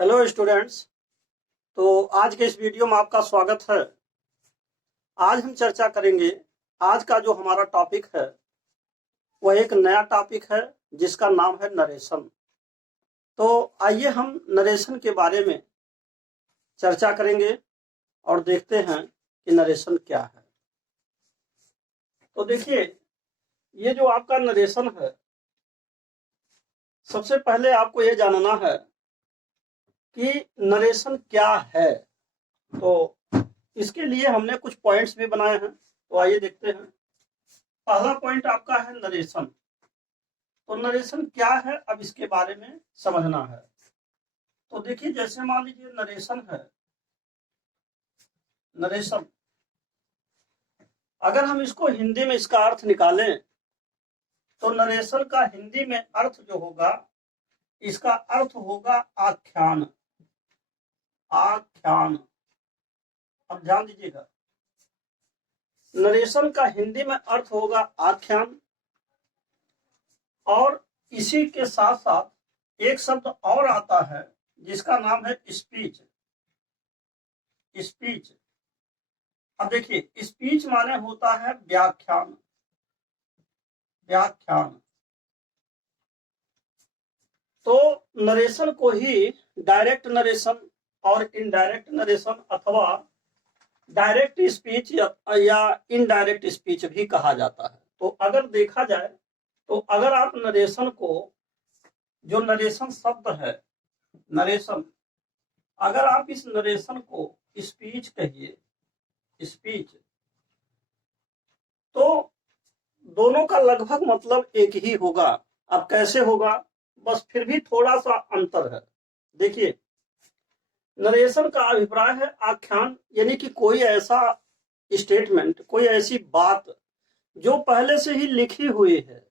Hello students. तो आज के इस वीडियो में आपका स्वागत है। आज हम चर्चा करेंगे। आज का जो हमारा टॉपिक है वह एक नया टॉपिक है जिसका नाम है नरेशन। तो आइए हम नरेशन के बारे में चर्चा करेंगे और देखते हैं कि नरेशन क्या है। तो देखिए, ये जो आपका नरेशन है, सबसे पहले आपको ये जानना है कि नरेशन क्या है। तो इसके लिए हमने कुछ पॉइंट्स भी बनाए हैं, तो आइए देखते हैं। पहला पॉइंट आपका है नरेशन। तो नरेशन क्या है, अब इसके बारे में समझना है। तो देखिए, जैसे मान लीजिए नरेशन है। नरेशन अगर हम इसको हिंदी में इसका अर्थ निकालें तो नरेशन का हिंदी में अर्थ जो होगा, इसका अर्थ होगा आख्यान। आख्यान। अब ध्यान दीजिएगा, नरेशन का हिंदी में अर्थ होगा आख्यान। और इसी के साथ साथ एक शब्द और आता है जिसका नाम है स्पीच। स्पीच। अब देखिए, स्पीच माने होता है व्याख्यान। व्याख्यान। तो नरेशन को ही डायरेक्ट नरेशन और इनडायरेक्ट नरेशन अथवा डायरेक्ट स्पीच या इनडायरेक्ट स्पीच भी कहा जाता है। तो अगर देखा जाए तो अगर आप नरेशन को, जो नरेशन शब्द है, नरेशन, अगर आप इस नरेशन को स्पीच कहिए, स्पीच, तो दोनों का लगभग मतलब एक ही होगा। अब कैसे होगा, बस फिर भी थोड़ा सा अंतर है। देखिए, नरेशन का अभिप्राय है आख्यान, यानी कि कोई ऐसा स्टेटमेंट, कोई ऐसी बात जो पहले से ही लिखी हुई है,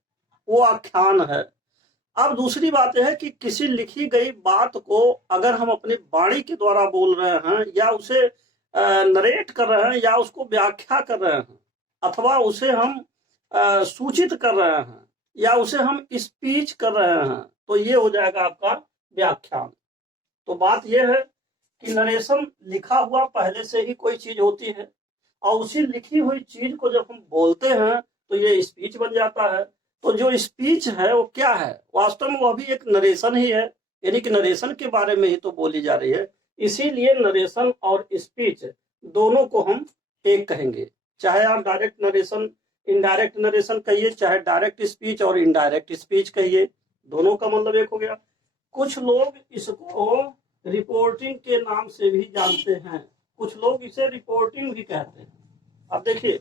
वो आख्यान है। अब दूसरी बात यह है कि किसी लिखी गई बात को अगर हम अपनी वाणी के द्वारा बोल रहे हैं या उसे नरेट कर रहे हैं या उसको व्याख्या कर रहे हैं अथवा उसे हम सूचित कर रहे हैं या उसे हम स्पीच कर रहे हैं, तो ये हो जाएगा आपका व्याख्यान। तो बात यह है कि नरेशन लिखा हुआ पहले से ही कोई चीज होती है और उसी लिखी हुई चीज को जब हम बोलते हैं तो ये स्पीच बन जाता है। तो जो स्पीच है वो क्या है, वास्तव में वह भी एक नरेशन ही है, यानी कि नरेशन के बारे में ही तो बोली जा रही है। इसीलिए नरेशन और स्पीच दोनों को हम एक कहेंगे। चाहे आप डायरेक्ट नरेशन, इनडायरेक्ट नरेशन कहिए, चाहे डायरेक्ट स्पीच और इनडायरेक्ट स्पीच कहिए, दोनों का मतलब एक हो गया। कुछ लोग इसको रिपोर्टिंग के नाम से भी जानते हैं, कुछ लोग इसे रिपोर्टिंग भी कहते हैं। अब देखिए,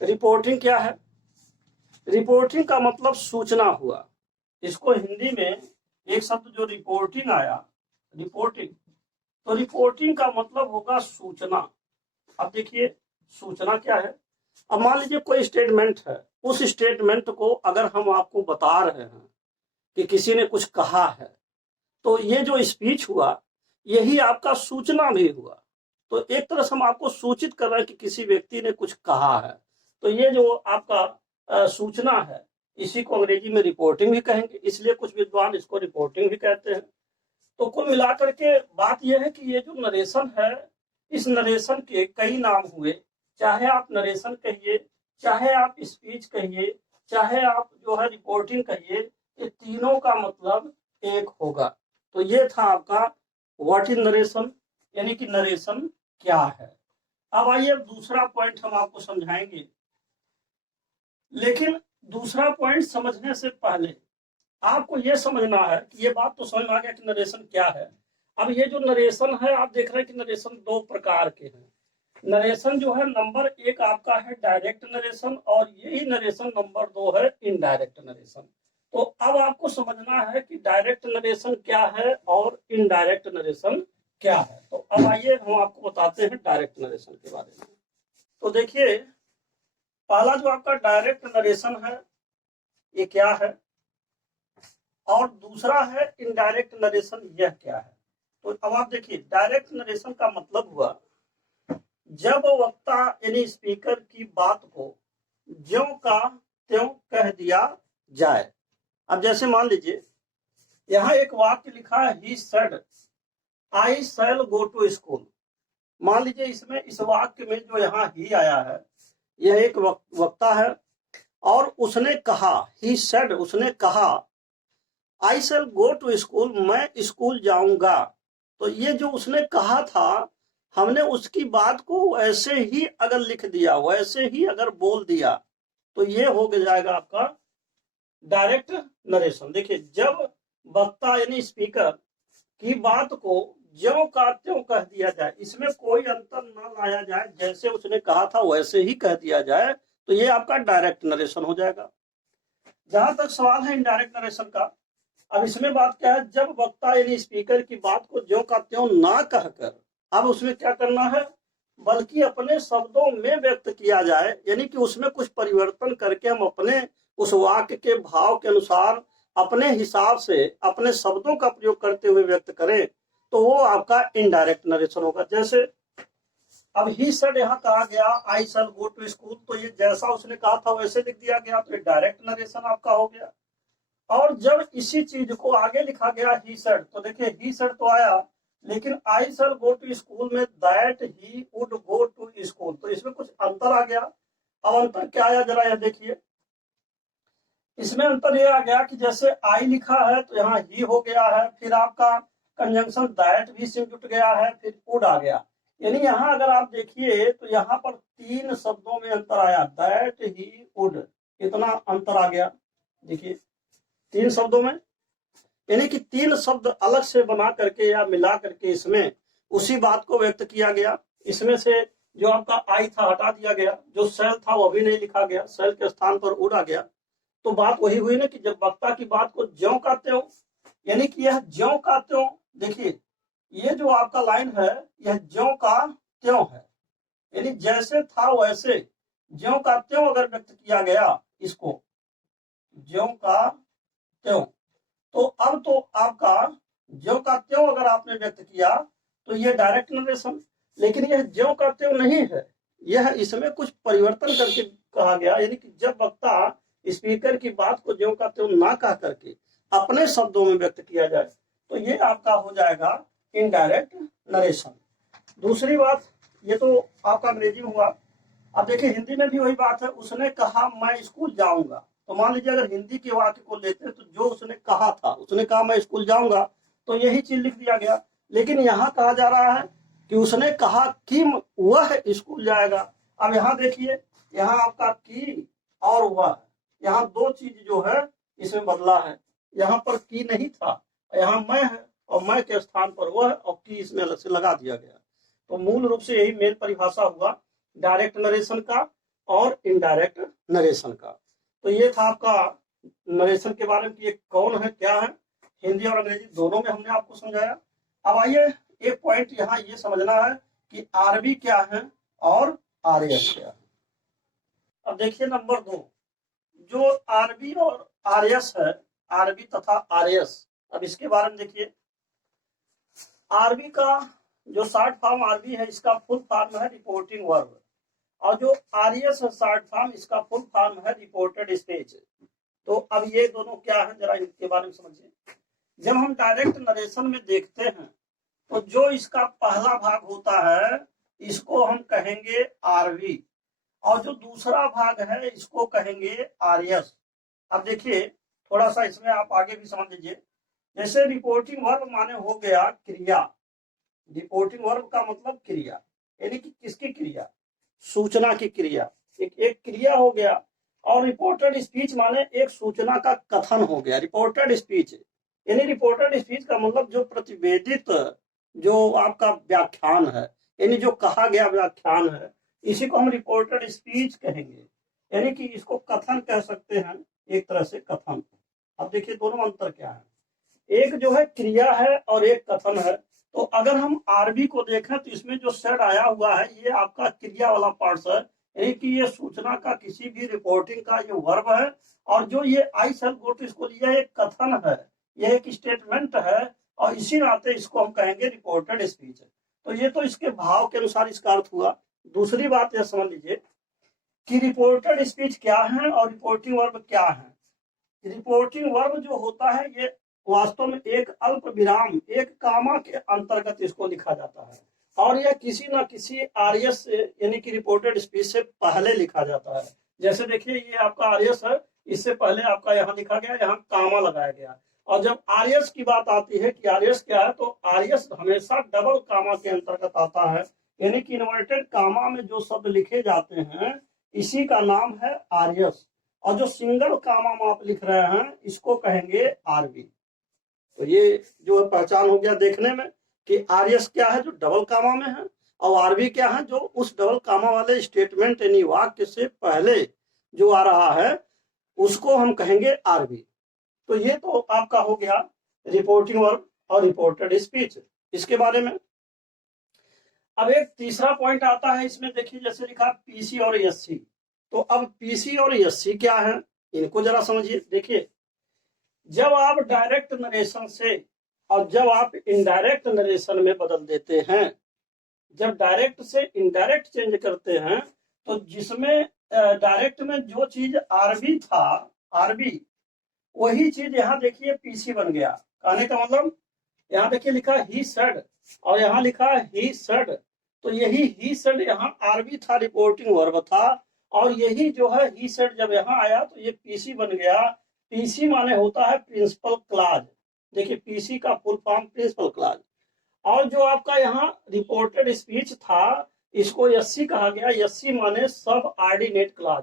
रिपोर्टिंग क्या है। रिपोर्टिंग का मतलब सूचना हुआ। इसको हिंदी में एक शब्द जो रिपोर्टिंग आया, रिपोर्टिंग, तो रिपोर्टिंग का मतलब होगा सूचना। अब देखिए, सूचना क्या है। अब मान लीजिए कोई स्टेटमेंट है, उस स्टेटमेंट को अगर हम आपको बता रहे हैं कि किसी ने कुछ कहा है, तो ये जो स्पीच हुआ यही आपका सूचना भी हुआ। तो एक तरह से हम आपको सूचित कर रहे हैं कि किसी व्यक्ति ने कुछ कहा है। तो ये जो आपका सूचना है, इसी को अंग्रेजी में रिपोर्टिंग भी कहेंगे, इसलिए कुछ विद्वान इसको रिपोर्टिंग भी कहते हैं। तो कुल मिलाकर के बात यह है कि ये जो नरेशन है, इस नरेशन के कई नाम हुए। चाहे आप नरेशन कहिए, चाहे आप स्पीच कहिए, चाहे आप जो है रिपोर्टिंग कहिए, ये तीनों का मतलब एक होगा। तो ये था आपका व्हाट इज नरेशन, यानी कि नरेशन क्या है। अब आइए दूसरा पॉइंट हम आपको समझाएंगे, लेकिन दूसरा पॉइंट समझने से पहले आपको यह समझना है कि ये बात तो समझ में आ गया कि नरेशन क्या है। अब ये जो नरेशन है, आप देख रहे हैं कि नरेशन दो प्रकार के हैं। नरेशन जो है नंबर एक आपका है डायरेक्ट नरेशन, और यही नरेशन नंबर दो है इनडायरेक्ट नरेशन। तो अब आपको समझना है कि डायरेक्ट नरेशन क्या है और इनडायरेक्ट नरेशन क्या है। तो अब आइए हम आपको बताते हैं डायरेक्ट नरेशन के बारे में। तो देखिए, पहला जो आपका डायरेक्ट नरेशन है, ये क्या है, और दूसरा है इनडायरेक्ट नरेशन, यह क्या है। तो अब आप देखिए, डायरेक्ट नरेशन का मतलब हुआ जब वक्ता यानी स्पीकर की बात को ज्यों का त्यों कह दिया जाए। अब जैसे मान लीजिए, यहाँ एक वाक्य लिखा है he said, I shall go to school. मान लीजिए इसमें इस वाक्य में जो यहाँ ही आया है, यह एक वक्ता है और उसने कहा, ही सेड, उसने कहा, आई शैल गो टू स्कूल, मैं स्कूल जाऊंगा। तो ये जो उसने कहा था, हमने उसकी बात को वैसे ही अगर लिख दिया, वैसे ही अगर बोल दिया, तो ये हो जाएगा आपका डायरेक्ट नरेशन। देखिए, जब वक्ता यानी स्पीकर की बात को ज्यों का त्यों कह दिया जाए, इसमें कोई अंतर न लाया जाए, जैसे उसने कहा था वैसे ही कह दिया जाए, तो ये आपका डायरेक्ट नरेशन हो जाएगा। जहां तक सवाल है इनडायरेक्ट नरेशन का, अब इसमें बात क्या है, जब वक्ता यानी स्पीकर की बात को ज्यों का त्यों ना कहकर अब उसमें क्या करना है, बल्कि अपने शब्दों में व्यक्त किया जाए, यानी कि उसमें कुछ परिवर्तन करके हम अपने उस वाक्य के भाव के अनुसार अपने हिसाब से अपने शब्दों का प्रयोग करते हुए व्यक्त करें, तो वो आपका इनडायरेक्ट नरेशन होगा। जैसे अब ही सेड यहाँ कहा गया आई शैल गो टू स्कूल, तो ये जैसा उसने कहा था वैसे लिख दिया गया, तो ये डायरेक्ट नरेशन आपका हो गया। और जब इसी चीज को आगे लिखा गया ही सेड, तो देखिए ही सेड तो आया, लेकिन I shall go to school में that he would go to school, तो इसमें कुछ अंतर आ गया। अब अंतर क्या आया जरा यह देखिए, इसमें अंतर यह आ गया कि जैसे आई लिखा है तो यहाँ ही हो गया है, फिर आपका कंजंक्शन दैट भी सिम जुट गया है, फिर वुड आ गया। यानी यहाँ अगर आप देखिए तो यहाँ पर 3 शब्दों में अंतर आया, दैट ही वुड, इतना अंतर आ गया। देखिए 3 शब्दों में, यानी कि 3 शब्द अलग से बना करके या मिला करके इसमें उसी बात को व्यक्त किया गया। इसमें से जो आपका आई था हटा दिया गया, जो सेल था वो भी नहीं लिखा गया, सेल के स्थान पर वुड आ गया। तो बात वही हुई ना कि जब वक्ता की बात को ज्यों का त्यों, यानी कि यह ज्यों का त्यों, देखिए ये जो आपका लाइन है यह ज्यों का त्यों है, यानी जैसे था वैसे ज्यों का त्यों अगर व्यक्त किया गया, इसको ज्यों का त्यों, तो अब तो आपका ज्यों का त्यों अगर आपने व्यक्त किया तो यह डायरेक्ट नरेशन। लेकिन यह ज्यों का त्यों नहीं है, यह इसमें कुछ परिवर्तन करके कहा गया, यानी कि जब वक्ता स्पीकर की बात को ज्यों का त्यों ना कह करके अपने शब्दों में व्यक्त किया जाए, तो ये आपका हो जाएगा इनडायरेक्ट नरेशन। दूसरी बात, ये तो आपका अंग्रेजी में हुआ। अब देखिए हिंदी में भी वही बात है, उसने कहा मैं स्कूल जाऊंगा, तो मान लीजिए अगर हिंदी के वाक्य को लेते हैं तो जो उसने कहा था, उसने कहा मैं स्कूल जाऊंगा, तो यही चीज लिख दिया गया। लेकिन यहाँ कहा जा रहा है कि उसने कहा कि वह स्कूल जाएगा। अब यहाँ देखिए, यहाँ आपका की और वह, यहाँ 2 चीज जो है इसमें बदला है। यहाँ पर की नहीं था, यहाँ मैं है, और मैं के स्थान पर वह, और की इसमें अलग से लगा दिया गया। तो मूल रूप से यही मेन परिभाषा हुआ डायरेक्ट नरेशन का और इनडायरेक्ट नरेशन का। तो ये था आपका नरेशन के बारे में कि ये कौन है, क्या है, हिंदी और अंग्रेजी दोनों में हमने आपको समझाया। अब आइए एक पॉइंट यहाँ ये समझना है कि आरबी क्या है और आरएस क्या है। अब देखिए नंबर 2, जो आरबी और आरएस है, आरबी तथा आरएस, अब इसके बारे में देखिए। आरबी का जो शॉर्ट फॉर्म आरबी है, इसका फुल फॉर्म है रिपोर्टिंग वर्ब, और जो आरएस है शॉर्ट फॉर्म, इसका फुल फॉर्म है रिपोर्टेड स्पीच। तो अब ये दोनों क्या है जरा इनके बारे में समझिए। जब हम डायरेक्ट नरेशन में देखते हैं तो जो इसका पहला भाग होता है इसको हम कहेंगे आरवी, और जो दूसरा भाग है इसको कहेंगे आरएस। अब देखिए थोड़ा सा इसमें आप आगे भी समझ लीजिए। जैसे रिपोर्टिंग वर्ब माने हो गया क्रिया, रिपोर्टिंग वर्ब का मतलब क्रिया, यानी कि किसकी क्रिया, सूचना की क्रिया, एक क्रिया हो गया। और रिपोर्टेड स्पीच माने एक सूचना का कथन हो गया, रिपोर्टेड स्पीच, यानी रिपोर्टेड स्पीच का मतलब जो प्रतिवेदित जो आपका व्याख्यान है, यानी जो कहा गया व्याख्यान है, इसी को हम रिपोर्टेड स्पीच कहेंगे, यानी कि इसको कथन कह सकते हैं, एक तरह से कथन। अब देखिए दोनों अंतर क्या है, एक जो है क्रिया है और एक कथन है। तो अगर हम आरबी को देखें तो इसमें जो सेड आया हुआ है ये आपका क्रिया वाला पार्ट है, यानी कि ये सूचना का किसी भी रिपोर्टिंग का ये वर्ब है। और जो ये आई शैल गो टू स्कूल, यह एक कथन है, यह एक स्टेटमेंट है, और इसी नाते इसको हम कहेंगे रिपोर्टेड स्पीच। तो ये तो इसके भाव के अनुसार इसका अर्थ हुआ। दूसरी बात यह समझ लीजिए कि रिपोर्टेड स्पीच क्या है और रिपोर्टिंग वर्ब क्या है। रिपोर्टिंग वर्ब जो होता है ये वास्तव में एक अल्प विराम, एक कामा के अंतर्गत इसको लिखा जाता है, और यह किसी न किसी आरएस यानी कि रिपोर्टेड स्पीच से पहले लिखा जाता है। जैसे देखिए ये आपका आरएस है, इससे पहले आपका यहाँ लिखा गया, यहाँ कामा लगाया गया। और जब आरएस की बात आती है कि आरएस क्या है, तो आरएस हमेशा डबल कामा के अंतर्गत आता है, यानी कि इन्वर्टेड कामा में जो शब्द लिखे जाते हैं इसी का नाम है आरएस, और जो सिंगल कामा में आप लिख रहे हैं इसको कहेंगे आरबी। तो ये जो पहचान हो गया देखने में कि आरएस क्या है जो डबल कामा में है, और आरबी क्या है जो उस डबल कामा वाले स्टेटमेंट यानी वाक्य से पहले जो आ रहा है उसको हम कहेंगे आरबी। तो ये तो आपका हो गया रिपोर्टिंग वर्ब और रिपोर्टेड स्पीच इसके बारे में। अब एक तीसरा पॉइंट आता है इसमें, देखिए जैसे लिखा पीसी और एससी। तो अब पीसी और एससी क्या है इनको जरा समझिए। देखिए जब आप डायरेक्ट नरेशन से और जब आप इनडायरेक्ट नरेशन में बदल देते हैं, जब डायरेक्ट से इनडायरेक्ट चेंज करते हैं, तो जिसमें डायरेक्ट में जो चीज आरबी था, आरबी वही चीज यहाँ देखिए पीसी बन गया। कहने का मतलब यहाँ देखिए लिखा ही सेड और यहाँ लिखा ही सेड, तो यही ही सेड यहाँ आरबी था, रिपोर्टिंग वर्ब था, और यही जो है ही सेड जब यहाँ आया तो ये पीसी बन गया। पीसी माने होता है प्रिंसिपल क्लॉज। देखिए पीसी का फुल फॉर्म प्रिंसिपल क्लॉज। और जो आपका यहाँ रिपोर्टेड स्पीच था इसको एससी कहा गया। एससी माने सब ऑर्डिनेट क्लॉज,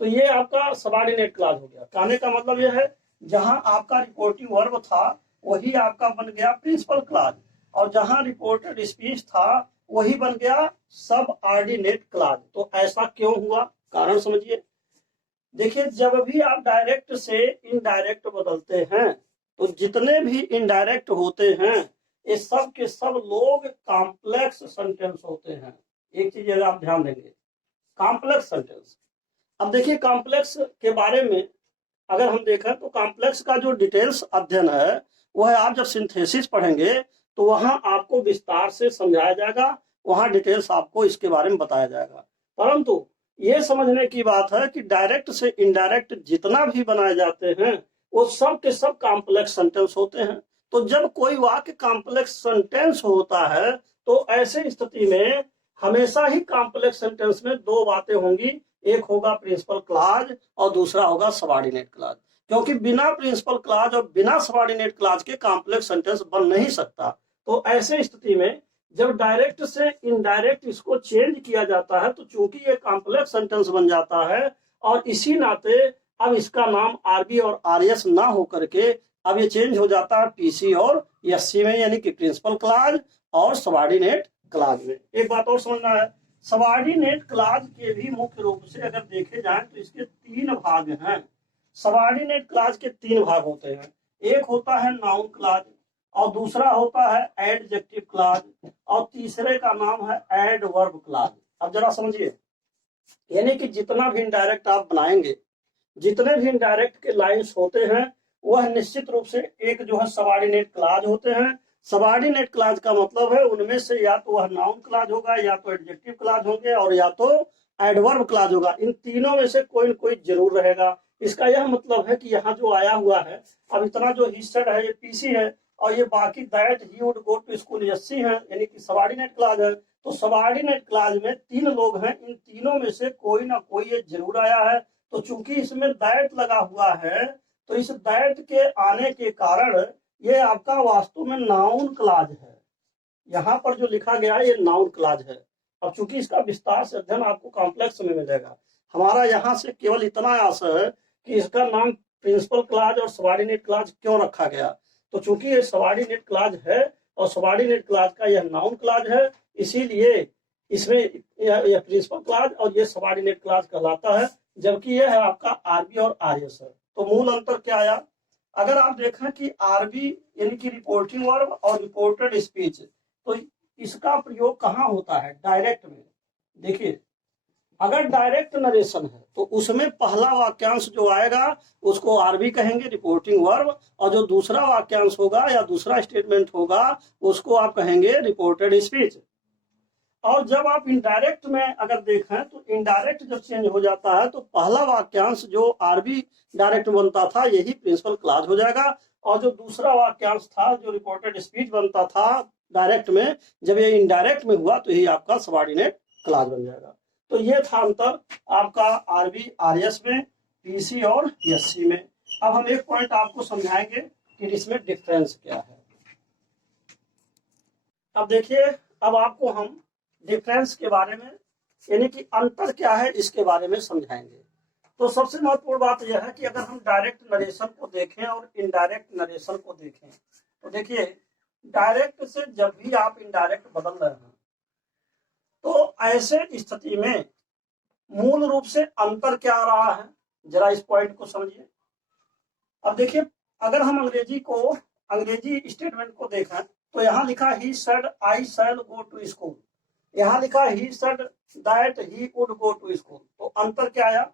तो ये आपका सबऑर्डिनेट क्लॉज हो गया। कहने का मतलब यह है जहां आपका रिपोर्टिंग वर्ब था वही आपका बन गया प्रिंसिपल क्लॉज, और जहां रिपोर्टेड स्पीच था वही बन गया सब ऑर्डिनेट क्लॉज। तो ऐसा क्यों हुआ, कारण समझिए। देखिए जब भी आप डायरेक्ट से इनडायरेक्ट बदलते हैं तो जितने भी इनडायरेक्ट होते हैं ये सब के सब लोग कॉम्प्लेक्स सेंटेंस होते हैं। एक चीज आप ध्यान देंगे, कॉम्प्लेक्स सेंटेंस। अब देखिए कॉम्प्लेक्स के बारे में अगर हम देखें तो कॉम्प्लेक्स का जो डिटेल्स अध्ययन है वह आप जब सिंथेसिस पढ़ेंगे तो वहां आपको विस्तार से समझाया जाएगा, वहां डिटेल्स आपको इसके बारे में बताया जाएगा। परंतु ये समझने की बात है कि डायरेक्ट से इनडायरेक्ट जितना भी बनाए जाते हैं वो सब के सब कॉम्प्लेक्स सेंटेंस होते हैं। तो जब कोई वाक्य कॉम्प्लेक्स सेंटेंस होता है तो ऐसे स्थिति में हमेशा ही कॉम्प्लेक्स सेंटेंस में दो बातें होंगी, एक होगा प्रिंसिपल क्लॉज और दूसरा होगा सबऑर्डिनेट क्लॉज, क्योंकि बिना प्रिंसिपल क्लॉज और बिना सबऑर्डिनेट क्लॉज के कॉम्प्लेक्स सेंटेंस बन नहीं सकता। तो ऐसे स्थिति में जब डायरेक्ट से इनडायरेक्ट इसको चेंज किया जाता है तो चूंकि ये कॉम्प्लेक्स सेंटेंस बन जाता है, और इसी नाते अब इसका नाम आरबी और आरएस ना हो करके अब ये चेंज हो जाता है पीसी और एससी में, यानी कि प्रिंसिपल क्लॉज और सबऑर्डिनेट क्लॉज में। एक बात और समझना है, सबऑर्डिनेट क्लॉज के भी मुख्य रूप से अगर देखे जाएं तो इसके तीन भाग हैं। सबऑर्डिनेट क्लॉज के तीन भाग होते हैं, एक होता है नाउन क्लॉज और दूसरा होता है एडजेक्टिव क्लॉज और तीसरे का नाम है एडवर्ब क्लॉज। अब जरा समझिए, यानी कि जितना भी इनडायरेक्ट आप बनाएंगे, जितने भी इनडायरेक्ट के लाइंस होते हैं वह निश्चित रूप से एक जो है सबऑर्डिनेट क्लॉज होते हैं। सबऑर्डिनेट क्लॉज का मतलब है उनमें से या तो वह नाउन क्लॉज होगा, या तो एडजेक्टिव क्लॉज होंगे, और या तो एडवर्ब क्लॉज होगा। इन तीनों में से कोई न कोई जरूर रहेगा। इसका यह मतलब है कि यहाँ जो आया हुआ है, अब इतना जो ही सेड है ये पीसी है, और ये बाकी that he would go to school एससी है, यानी कि सबऑर्डिनेट क्लॉज है। तो सबऑर्डिनेट क्लॉज में तीन लोग हैं, इन तीनों में से कोई ना कोई ये जरूर आया है। तो चूंकि इसमें दैट लगा हुआ है तो इस दैट के आने के कारण ये आपका वास्तव में नाउन क्लॉज है। यहाँ पर जो लिखा गया है ये नाउन क्लॉज है। अब चूंकि इसका विस्तार से अध्ययन आपको कॉम्प्लेक्स में मिलेगा, हमारा यहाँ से केवल इतना आशा है कि इसका नाम प्रिंसिपल क्लॉज और सबऑर्डिनेट क्लॉज क्यों रखा गया। तो चूंकि ये सबऑर्डिनेट क्लॉज है और सबऑर्डिनेट क्लॉज का यह नाउन क्लॉज है, इसीलिए इसमें यह प्रिंसिपल क्लॉज और ये सबऑर्डिनेट क्लॉज कहलाता है, जबकि यह है आपका आरबी और आरएस है। तो मूल अंतर क्या आया, अगर आप देखें कि आरबी यानी कि रिपोर्टिंग वर्ब और रिपोर्टेड स्पीच, तो इसका प्रयोग कहाँ होता है, डायरेक्ट में। देखिए अगर डायरेक्ट नरेशन है तो उसमें पहला वाक्यांश जो आएगा उसको आरबी कहेंगे, रिपोर्टिंग वर्ब, और जो दूसरा वाक्यांश होगा या दूसरा स्टेटमेंट होगा उसको आप कहेंगे रिपोर्टेड स्पीच। और जब आप इनडायरेक्ट में अगर देखें तो इनडायरेक्ट जब चेंज हो जाता है तो पहला वाक्यांश जो आरबी डायरेक्ट बनता था यही प्रिंसिपल क्लॉज हो जाएगा, और जो दूसरा वाक्यांश था जो रिपोर्टेड स्पीच बनता था डायरेक्ट में, जब ये इनडायरेक्ट में हुआ तो ये आपका सबऑर्डिनेट क्लॉज बन जाएगा। तो ये था अंतर आपका आरबी आरएस में, पीसी और एससी में। अब हम एक पॉइंट आपको समझाएंगे कि इसमें डिफरेंस क्या है। अब देखिए, अब आपको हम डिफरेंस के बारे में यानी कि अंतर क्या है इसके बारे में समझाएंगे। तो सबसे महत्वपूर्ण बात यह है कि अगर हम डायरेक्ट नरेशन को देखें और इनडायरेक्ट नरेशन को देखें तो देखिए, डायरेक्ट से जब भी आप इनडायरेक्ट बदल रहे हैं तो ऐसे स्थिति में मूल रूप से अंतर क्या आ रहा है, जरा इस पॉइंट को समझिए। अब देखिए, अगर हम अंग्रेजी स्टेटमेंट को देखें तो यहाँ लिखा he said I shall go to school, यहाँ लिखा he said that he would go to school. तो अंतर क्या आया,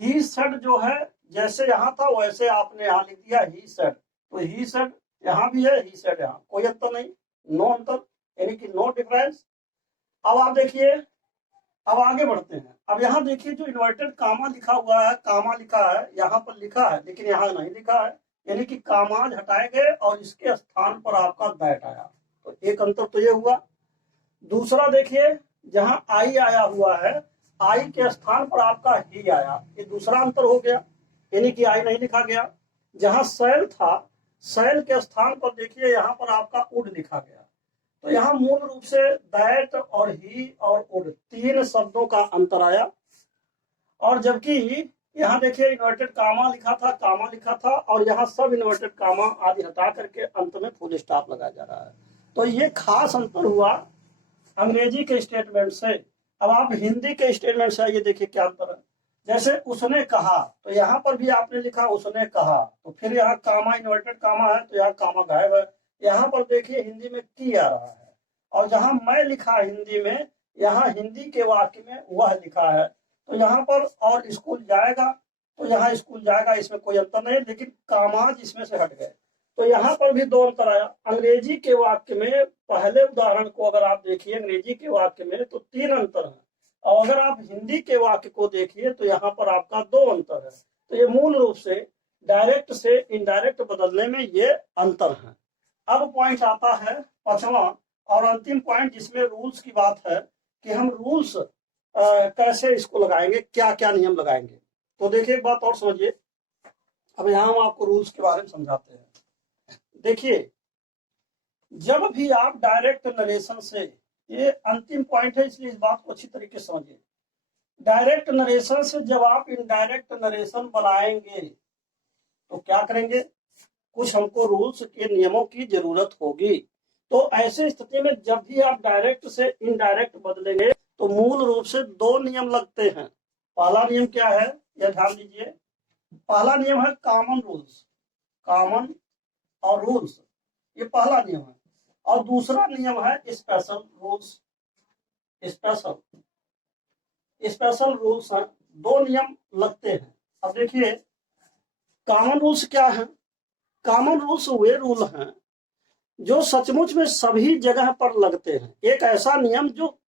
ही सेड जो है जैसे यहाँ था वैसे आपने यहाँ लिख दिया ही सेड, तो ही सेड यहाँ भी है, ही सेड यहाँ, कोई अंतर नहीं, नो अंतर, यानी कि नो डिफरेंस। अब आप देखिए, अब आगे बढ़ते हैं। अब यहाँ देखिए जो इन्वर्टेड कामा लिखा हुआ है, कामा लिखा है यहाँ पर लिखा है लेकिन यहाँ नहीं लिखा है, यानी कि कामाज हटाए गए और इसके स्थान पर आपका दैट आया, तो एक अंतर तो ये हुआ। दूसरा देखिए, जहां आई आया हुआ है, आई के स्थान पर आपका ही आया, ये दूसरा अंतर हो गया, यानी कि आई नहीं लिखा गया। जहां शैल था, शैल के स्थान पर देखिए यहाँ पर आपका उड लिखा गया। तो यहाँ मूल रूप से दैट और ही और उड तीन शब्दों का अंतर आया। और जबकि यहाँ देखिए इन्वर्टेड कामा लिखा था, कामा लिखा था, और यहाँ सब इन्वर्टेड कामा आदि हटा करके अंत में फुल स्टॉप लगाया जा रहा है। तो ये खास अंतर हुआ अंग्रेजी के स्टेटमेंट से। अब आप हिंदी के स्टेटमेंट से आइए, देखिए क्या अंतर है। जैसे उसने कहा, तो यहाँ पर भी आपने लिखा उसने कहा, तो फिर यहाँ कामा इन्वर्टेड कामा है तो यहाँ कामा गायब है। यहाँ पर देखिए हिंदी में की आ रहा है, और जहां मैं लिखा हिंदी में, यहाँ हिंदी के वाक्य में वह लिखा है। तो यहाँ पर और स्कूल जाएगा, तो यहाँ स्कूल जाएगा, इसमें कोई अंतर नहीं, लेकिन कामाज इसमें से हट गए। तो यहाँ पर भी दो अंतर आया। अंग्रेजी के वाक्य में पहले उदाहरण को अगर आप देखिए अंग्रेजी के वाक्य में तो तीन अंतर है, और अगर आप हिंदी के वाक्य को देखिए तो यहाँ पर आपका दो अंतर है। तो ये मूल रूप से डायरेक्ट से इनडायरेक्ट बदलने में ये अंतर है। अब पॉइंट आता है पांचवा और अंतिम पॉइंट, जिसमें रूल्स की बात है कि हम रूल्स कैसे इसको लगाएंगे, क्या क्या नियम लगाएंगे। तो देखिए एक बात और समझिए, अब यहाँ हम आपको रूल्स के बारे में समझाते हैं। देखिए, जब भी आप डायरेक्ट नरेशन से, ये अंतिम पॉइंट है इसलिए इस बात को अच्छी तरीके से समझिए, डायरेक्ट नरेशन से जब आप इनडायरेक्ट नरेशन बनाएंगे तो क्या करेंगे, कुछ हमको रूल्स के नियमों की जरूरत होगी। तो ऐसे स्थिति में जब भी आप डायरेक्ट से इनडायरेक्ट बदलेंगे तो मूल रूप से दो नियम लगते हैं। पहला नियम क्या है, यह ध्यान दीजिए। पहला नियम है कॉमन रूल्स, कॉमन और रूल्स, ये पहला नियम है। और दूसरा नियम है special rules, special special rules हैं, दो नियम लगते हैं। अब देखिए कॉमन रूल्स क्या है, कॉमन रूल्स वे रूल हैं जो सचमुच में सभी जगह पर लगते हैं। एक ऐसा नियम जो,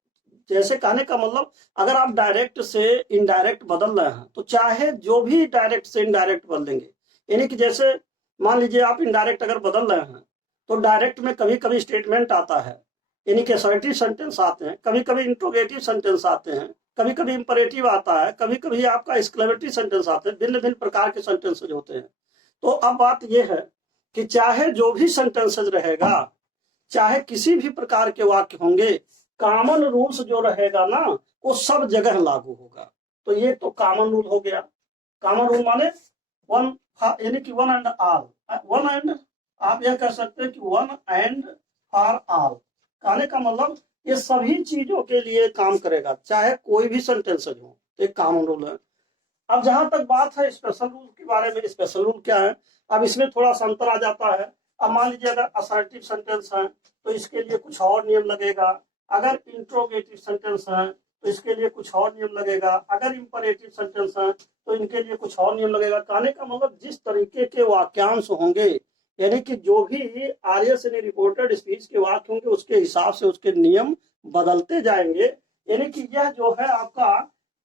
जैसे कहने का मतलब, अगर आप डायरेक्ट से इनडायरेक्ट बदल रहे हैं तो चाहे जो भी डायरेक्ट से इनडायरेक्ट बदलेंगे, यानी कि जैसे मान लीजिए आप इनडायरेक्ट अगर बदल रहे हैं तो डायरेक्ट में कभी कभी स्टेटमेंट आता है, यानी कि असर्टिव सेंटेंस आते हैं, कभी कभी इंट्रोगेटिव सेंटेंस आते हैं, कभी कभी इंपरेटिव आता है, कभी कभी आपका एक्सक्लेमेटरी सेंटेंस आते हैं, भिन्न भिन्न प्रकार के सेंटेंसेज होते हैं। तो अब बात यह है कि चाहे जो भी सेंटेंसेज रहेगा, चाहे किसी भी प्रकार के वाक्य होंगे, कॉमन रूल्स जो रहेगा ना वो सब जगह लागू होगा। तो ये तो कॉमन रूल हो गया। कॉमन रूल माने वन, यानी कि one and all, one and, आप यह कह सकते हैं कि वन एंड फॉर ऑल। कहने का मतलब ये सभी चीजों के लिए काम करेगा, चाहे कोई भी सेंटेंसेज हो, तो एक कॉमन रूल है। अब जहां तक बात है स्पेशल रूल के बारे में, स्पेशल रूल क्या है, अब इसमें थोड़ा सा अंतर आ जाता है। अब मान लीजिए अगर असर्टिव सेंटेंस है तो इसके लिए कुछ और नियम लगेगा, अगर इंट्रोगेटिव सेंटेंस है तो इसके लिए कुछ और नियम लगेगा, अगर इंपरेटिव सेंटेंस है तो इनके लिए कुछ और नियम लगेगा। कहने का मतलब जिस तरीके के वाक्यांश होंगे, यानी कि जो भी आरएस यानी रिपोर्टेड स्पीच के वाक्य होंगे, उसके हिसाब से उसके नियम बदलते जाएंगे। यानी कि यह जो है आपका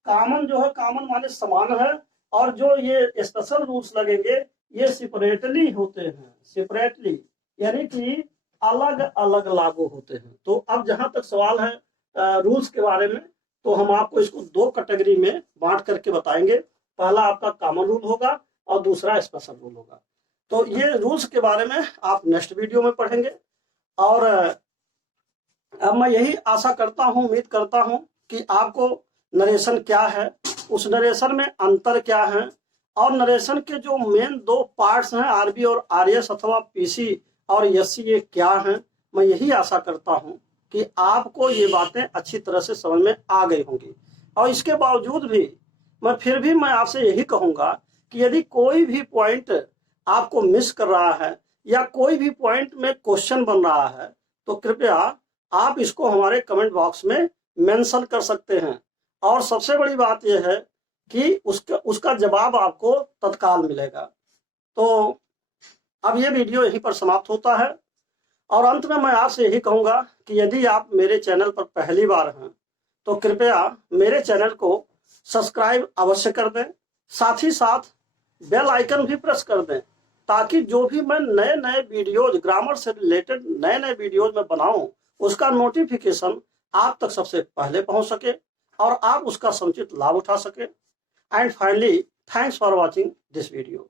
कॉमन जो है, कॉमन माने समान है, और जो ये स्पेशल रूल्स लगेंगे ये सेपरेटली होते हैं, सेपरेटली यानी कि अलग अलग लागू होते हैं। तो अब जहां तक सवाल है रूल्स के बारे में, तो हम आपको इसको दो कैटेगरी में बांट करके बताएंगे। पहला आपका कॉमन रूल होगा और दूसरा स्पेशल रूल होगा। तो ये रूल्स के बारे में आप नेक्स्ट वीडियो में पढ़ेंगे। और अब मैं यही आशा करता हूं, उम्मीद करता हूं कि आपको नरेशन क्या है, उस नरेशन में अंतर क्या है, और नरेशन के जो मेन दो पार्ट्स हैं आरबी और आरएस अथवा पीसी और एससी, ये क्या हैं। मैं यही आशा करता हूं कि आपको ये बातें अच्छी तरह से समझ में आ गई होंगी। और इसके बावजूद भी मैं आपसे यही कहूंगा कि यदि कोई भी पॉइंट आपको मिस कर रहा है या कोई भी पॉइंट में क्वेश्चन बन रहा है, तो कृपया आप इसको हमारे कमेंट बॉक्स में मेंशन कर सकते हैं। और सबसे बड़ी बात यह है कि उसका जवाब आपको तत्काल मिलेगा। तो अब ये वीडियो यहीं पर समाप्त होता है। और अंत में मैं आपसे यही कहूंगा कि यदि आप मेरे चैनल पर पहली बार हैं तो कृपया मेरे चैनल को सब्सक्राइब अवश्य कर दें, साथ ही साथ बेल आइकन भी प्रेस कर दें, ताकि जो भी मैं नए नए वीडियोज, ग्रामर से रिलेटेड नए नए वीडियोज में बनाऊं, उसका नोटिफिकेशन आप तक सबसे पहले पहुंच सके और आप उसका समुचित लाभ उठा सके। And finally, thanks for watching this video.